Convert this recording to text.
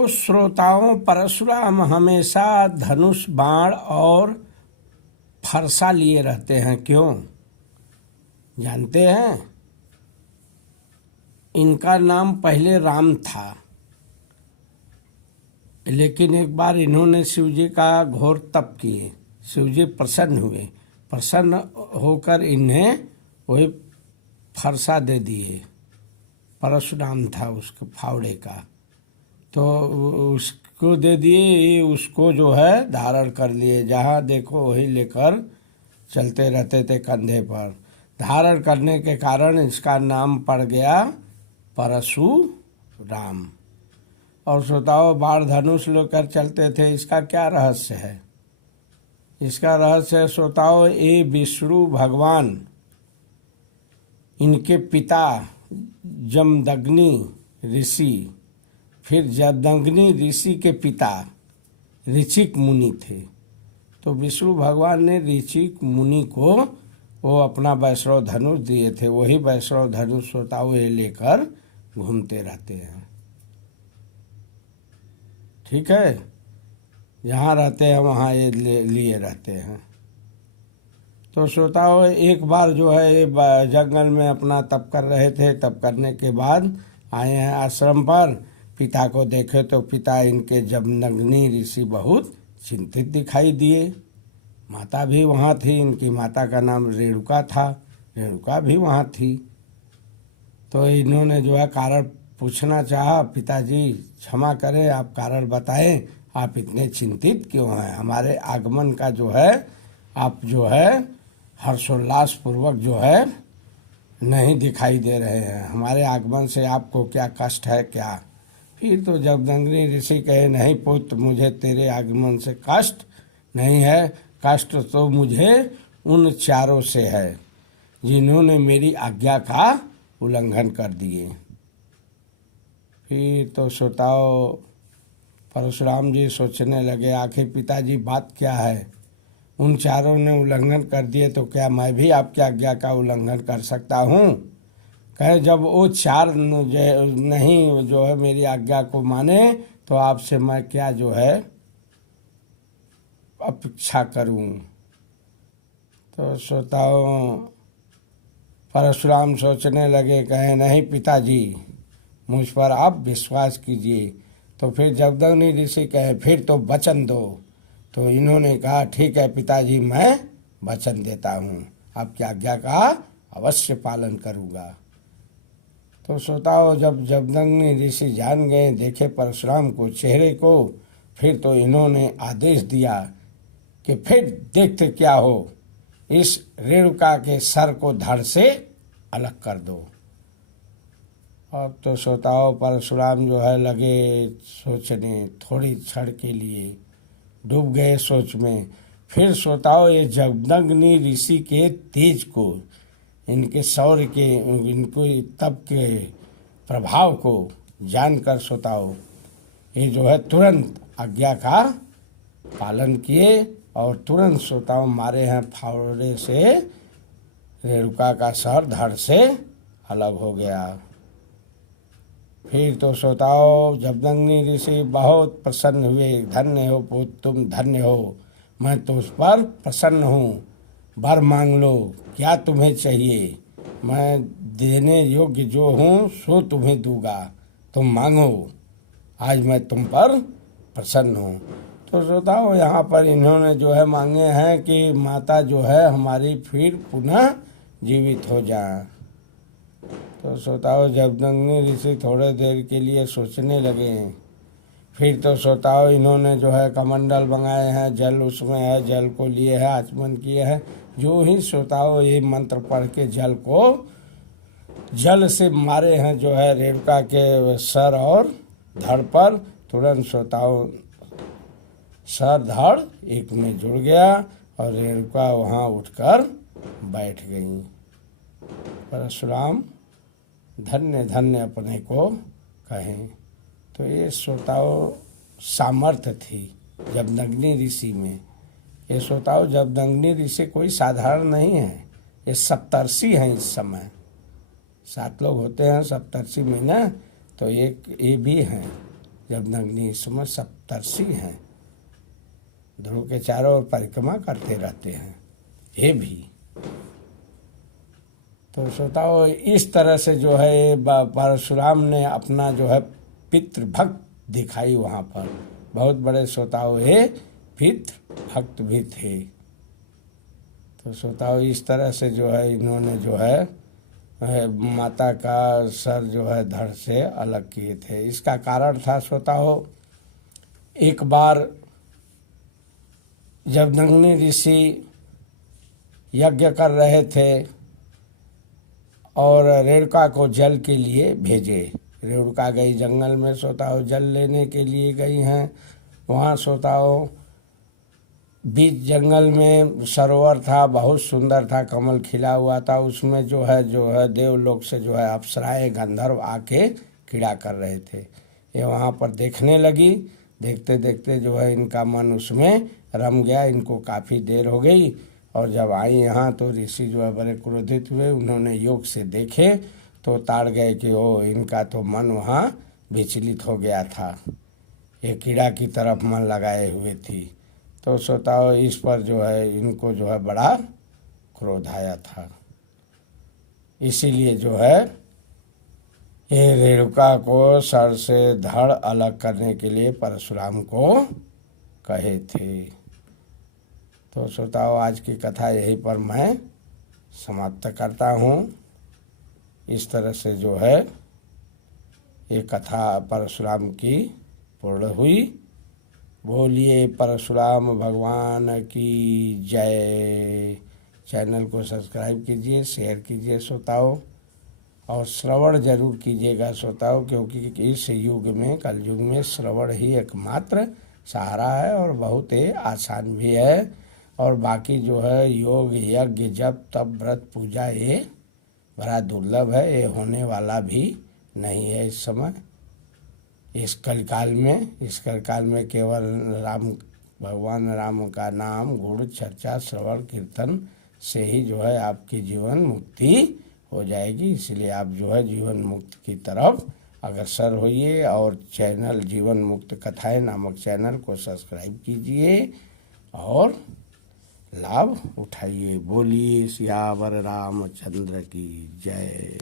तो श्रोताओं, परशुराम हमेशा धनुष, बाण और फरसा लिए रहते हैं। क्यों जानते हैं? इनका नाम पहले राम था, लेकिन एक बार इन्होंने शिवजी का घोर तप किए। शिवजी प्रसन्न हुए। प्रसन्न होकर इन्हें वही फरसा दे दिए। परशुराम था उसके फावड़े का, तो उसको दे दिए। उसको जो है धारण कर लिए, जहाँ देखो वही लेकर चलते रहते थे कंधे पर। धारण करने के कारण इसका नाम पड़ गया परशुराम। और श्रोताओं, बाण धनुष लेकर चलते थे। इसका क्या रहस्य है? इसका रहस्य श्रोताओं, ये विष्णु भगवान, इनके पिता जमदग्नि ऋषि, फिर जमदग्नि ऋषि के पिता ऋचिक मुनि थे। तो विष्णु भगवान ने ऋचिक मुनि को वो अपना वैष्णव धनुष दिए थे। वही वैष्णव धनुष श्रोताओं ये लेकर घूमते रहते हैं। ठीक है, जहाँ रहते हैं वहाँ ये लिए रहते हैं। तो श्रोताओं, एक बार जो है ये जंगल में अपना तप कर रहे थे। तप करने के बाद आए हैं आश्रम पर। पिता को देखे तो पिता इनके जमदग्नि ऋषि बहुत चिंतित दिखाई दिए। माता भी वहाँ थी। इनकी माता का नाम रेणुका था। रेणुका भी वहाँ थी। तो इन्होंने जो है कारण पूछना चाहा। पिताजी क्षमा करें, आप कारण बताएं, आप इतने चिंतित क्यों हैं? हमारे आगमन का जो है आप जो है हर्षोल्लास पूर्वक जो है नहीं दिखाई दे रहे हैं। हमारे आगमन से आपको क्या कष्ट है क्या? फिर तो जमदग्नि ऋषि कहे, नहीं पुत्र, मुझे तेरे आगमन से कष्ट नहीं है। कष्ट तो मुझे उन चारों से है जिन्होंने मेरी आज्ञा का उल्लंघन कर दिए। फिर तो श्रोताओं, परशुराम जी सोचने लगे, आखिर पिताजी बात क्या है? उन चारों ने उल्लंघन कर दिए तो क्या मैं भी आपकी आज्ञा का उल्लंघन कर सकता हूँ? कहे, जब वो चार नहीं जो है मेरी आज्ञा को माने तो आपसे मैं क्या जो है अपेक्षा करूँ? तो श्रोताओं, परशुराम सोचने लगे, कहे, नहीं पिताजी, मुझ पर आप विश्वास कीजिए। तो फिर जमदग्नि ऋषि कहे, फिर तो वचन दो। तो इन्होंने कहा, ठीक है पिताजी, मैं वचन देता हूँ, आपकी आज्ञा का अवश्य पालन करूँगा। तो श्रोताओं, जब जमदग्नि ऋषि जान गए, देखे परशुराम को चेहरे को, फिर तो इन्होंने आदेश दिया कि फिर देखते क्या हो, इस रेणुका के सर को धड़ से अलग कर दो। अब तो श्रोताओं, परशुराम जो है लगे सोचने, थोड़ी क्षण के लिए डूब गए सोच में। फिर श्रोताओं, ये जमदग्नि ऋषि के तेज को, इनके शौर्य के, इनको तप के प्रभाव को जानकर श्रोताओं, ये जो है तुरंत आज्ञा का पालन किए और तुरंत श्रोताओं मारे हैं फावड़े से। रेणुका का सर धड़ से अलग हो गया। फिर तो श्रोताओं, जमदग्नि ऋषि बहुत प्रसन्न हुए। धन्य हो पुत्र, तुम धन्य हो, मैं तो उस पर प्रसन्न हूँ। वर मांग लो, क्या तुम्हें चाहिए? मैं देने योग्य जो हूँ सो तुम्हें दूंगा, तुम मांगो, आज मैं तुम पर प्रसन्न हूँ। तो श्रोताओं, यहाँ पर इन्होंने जो है मांगे हैं कि माता जो है हमारी फिर पुनः जीवित हो जाए। तो श्रोताओं, जमदग्नि ऋषि थोड़े देर के लिए सोचने लगे। फिर तो श्रोताओं, इन्होंने जो है कमंडल मंगाए हैं, जल उसमें है, जल को लिए है, आचमन किए हैं। जो ही श्रोताओं ये मंत्र पढ़ के जल को जल से मारे हैं जो है रेणुका के सर और धड़ पर, तुरंत श्रोताओं सर धड़ एक में जुड़ गया और रेणुका वहाँ उठकर बैठ गई। परशुराम धन्य धन्य अपने को कहें। तो ये श्रोताओं सामर्थ्य थी जमदग्नि ऋषि में। ये श्रोताओं, जमदग्नि ऋषि कोई साधारण नहीं है, ये सप्तर्षि हैं। इस समय 7 लोग होते हैं सप्तर्षि में ना, तो एक ये भी हैं। जमदग्नि इस समय सप्तर्षि हैं, ध्रुव के चारों ओर परिक्रमा करते रहते हैं ये भी। तो श्रोताओं इस तरह से जो है परशुराम ने अपना जो है पितृभक्त दिखाई वहाँ पर। बहुत बड़े श्रोताओं ये पितृभक्त भी थे। तो श्रोताओं इस तरह से जो है इन्होंने जो है माता का सर जो है धड़ से अलग किए थे। इसका कारण था श्रोताओं, एक बार जमदग्नि ऋषि यज्ञ कर रहे थे और रेणुका को जल के लिए भेजे। रेणुका गई जंगल में श्रोताओं, जल लेने के लिए गई हैं। वहाँ श्रोताओं बीच जंगल में सरोवर था, बहुत सुंदर था, कमल खिला हुआ था। उसमें जो है देवलोक से जो है अप्सराएं गंधर्व आके क्रीड़ा कर रहे थे। ये वहाँ पर देखने लगी। देखते देखते जो है इनका मन उसमें रम गया। इनको काफ़ी देर हो गई और जब आई यहाँ तो ऋषि जो है बड़े क्रोधित हुए। उन्होंने योग से देखे तो ताड़ गए कि ओ इनका तो मन वहाँ विचलित हो गया था, ये कीड़ा की तरफ मन लगाए हुए थी। तो श्रोताओं इस पर जो है इनको जो है बड़ा क्रोध आया था। इसीलिए जो है ये रेणुका को सर से धड़ अलग करने के लिए परशुराम को कहे थे। तो श्रोताओ आज की कथा यहीं पर मैं समाप्त करता हूँ। इस तरह से जो है ये कथा परशुराम की पूर्ण हुई। बोलिए परशुराम भगवान की जय। चैनल को सब्सक्राइब कीजिए, शेयर कीजिए श्रोताओं, और श्रवण जरूर कीजिएगा श्रोताओं, क्योंकि इस युग में कलयुग में श्रवण ही एकमात्र सहारा है और बहुत ही आसान भी है। और बाकी जो है योग यज्ञ जप तप व्रत पूजा ये बड़ा दुर्लभ है, ये होने वाला भी नहीं है इस समय। इस कलकाल में केवल भगवान राम का नाम गुण चर्चा श्रवण कीर्तन से ही जो है आपकी जीवन मुक्ति हो जाएगी। इसलिए आप जो है जीवन मुक्त की तरफ अग्रसर होइए और चैनल जीवन मुक्त कथाएं नामक चैनल को सब्सक्राइब कीजिए और लाभ उठाइए। बोलिए सियावर रामचंद्र की जय।